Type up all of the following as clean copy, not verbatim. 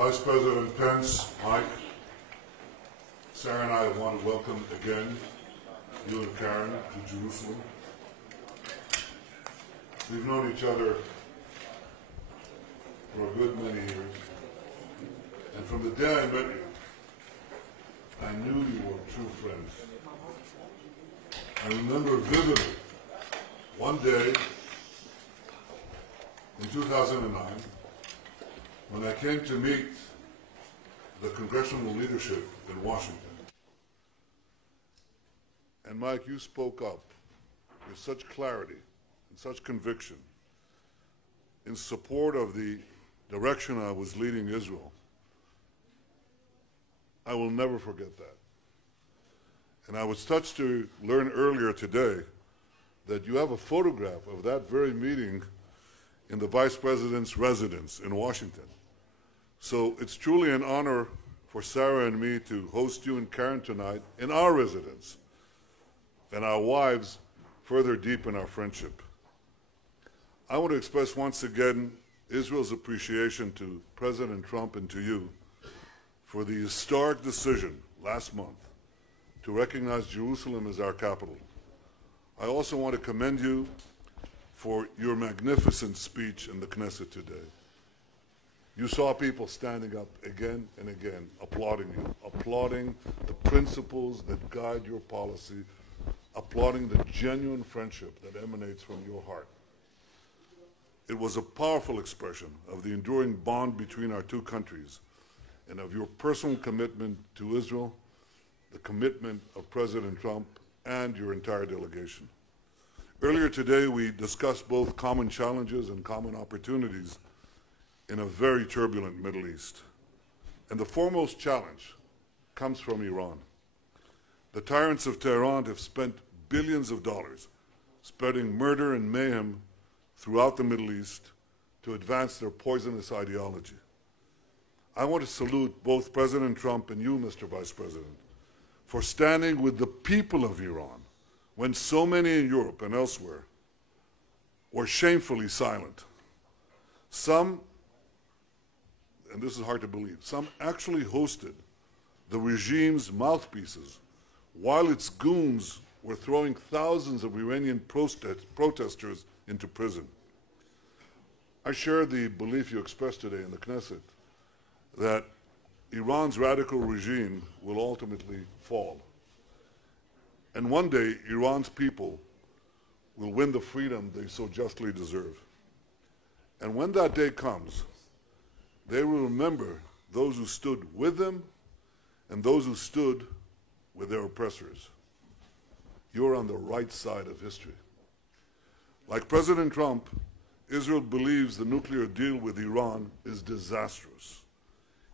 Vice President Pence, Mike, Sarah and I want to welcome again you and Karen to Jerusalem. We've known each other for a good many years, and from the day I met you, I knew you were true friends. I remember vividly one day in 2009 when I came to meet the congressional leadership in Washington. And Mike, you spoke up with such clarity and such conviction in support of the direction I was leading Israel. I will never forget that. And I was touched to learn earlier today that you have a photograph of that very meeting in the Vice President's residence in Washington. So it's truly an honor for Sarah and me to host you and Karen tonight in our residence, and our wives further deepen our friendship. I want to express once again Israel's appreciation to President Trump and to you for the historic decision last month to recognize Jerusalem as our capital. I also want to commend you for your magnificent speech in the Knesset today. You saw people standing up again and again, applauding you, applauding the principles that guide your policy, applauding the genuine friendship that emanates from your heart. It was a powerful expression of the enduring bond between our two countries and of your personal commitment to Israel, the commitment of President Trump and your entire delegation. Earlier today, we discussed both common challenges and common opportunities in a very turbulent Middle East. And the foremost challenge comes from Iran. The tyrants of Tehran have spent billions of dollars spreading murder and mayhem throughout the Middle East to advance their poisonous ideology. I want to salute both President Trump and you, Mr. Vice President, for standing with the people of Iran when so many in Europe and elsewhere were shamefully silent. Some, and this is hard to believe, some actually hosted the regime's mouthpieces while its goons were throwing thousands of Iranian protesters into prison. I share the belief you expressed today in the Knesset that Iran's radical regime will ultimately fall. And one day, Iran's people will win the freedom they so justly deserve. And when that day comes, they will remember those who stood with them and those who stood with their oppressors. You're on the right side of history. Like President Trump, Israel believes the nuclear deal with Iran is disastrous.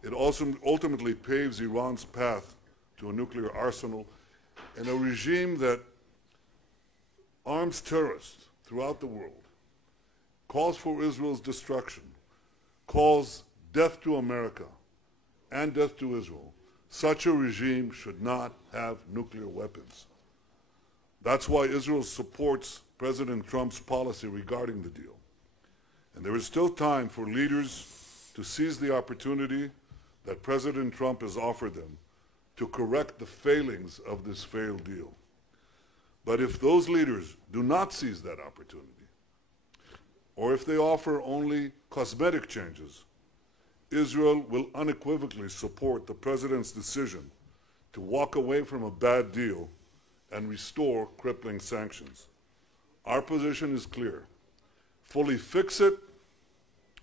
It also ultimately paves Iran's path to a nuclear arsenal and a regime that arms terrorists throughout the world, calls for Israel's destruction, calls death to America and death to Israel. Such a regime should not have nuclear weapons. That's why Israel supports President Trump's policy regarding the deal. And there is still time for leaders to seize the opportunity that President Trump has offered them to correct the failings of this failed deal. But if those leaders do not seize that opportunity, or if they offer only cosmetic changes, Israel will unequivocally support the President's decision to walk away from a bad deal and restore crippling sanctions. Our position is clear. Fully fix it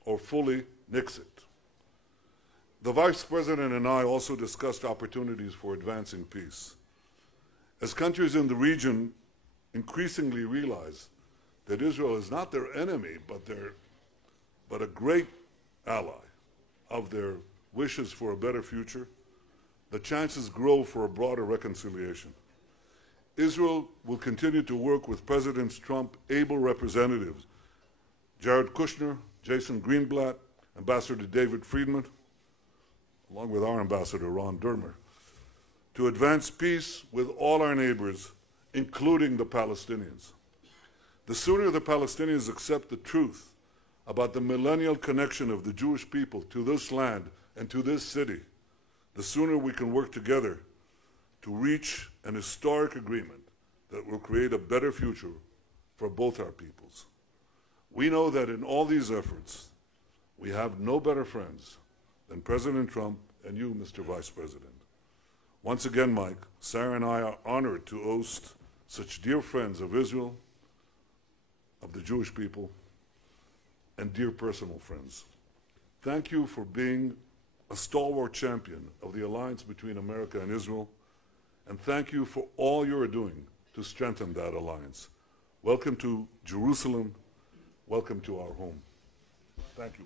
or fully nix it. The Vice President and I also discussed opportunities for advancing peace. As countries in the region increasingly realize that Israel is not their enemy, but a great ally of their wishes for a better future, the chances grow for a broader reconciliation. Israel will continue to work with President Trump's able representatives, Jared Kushner, Jason Greenblatt, Ambassador David Friedman, along with our ambassador, Ron Dermer, to advance peace with all our neighbors, including the Palestinians. The sooner the Palestinians accept the truth about the millennial connection of the Jewish people to this land and to this city, the sooner we can work together to reach an historic agreement that will create a better future for both our peoples. We know that in all these efforts, we have no better friends than President Trump and you, Mr. Vice President. Once again, Mike, Sarah and I are honored to host such dear friends of Israel, of the Jewish people, and dear personal friends. Thank you for being a stalwart champion of the alliance between America and Israel, and thank you for all you are doing to strengthen that alliance. Welcome to Jerusalem. Welcome to our home. Thank you.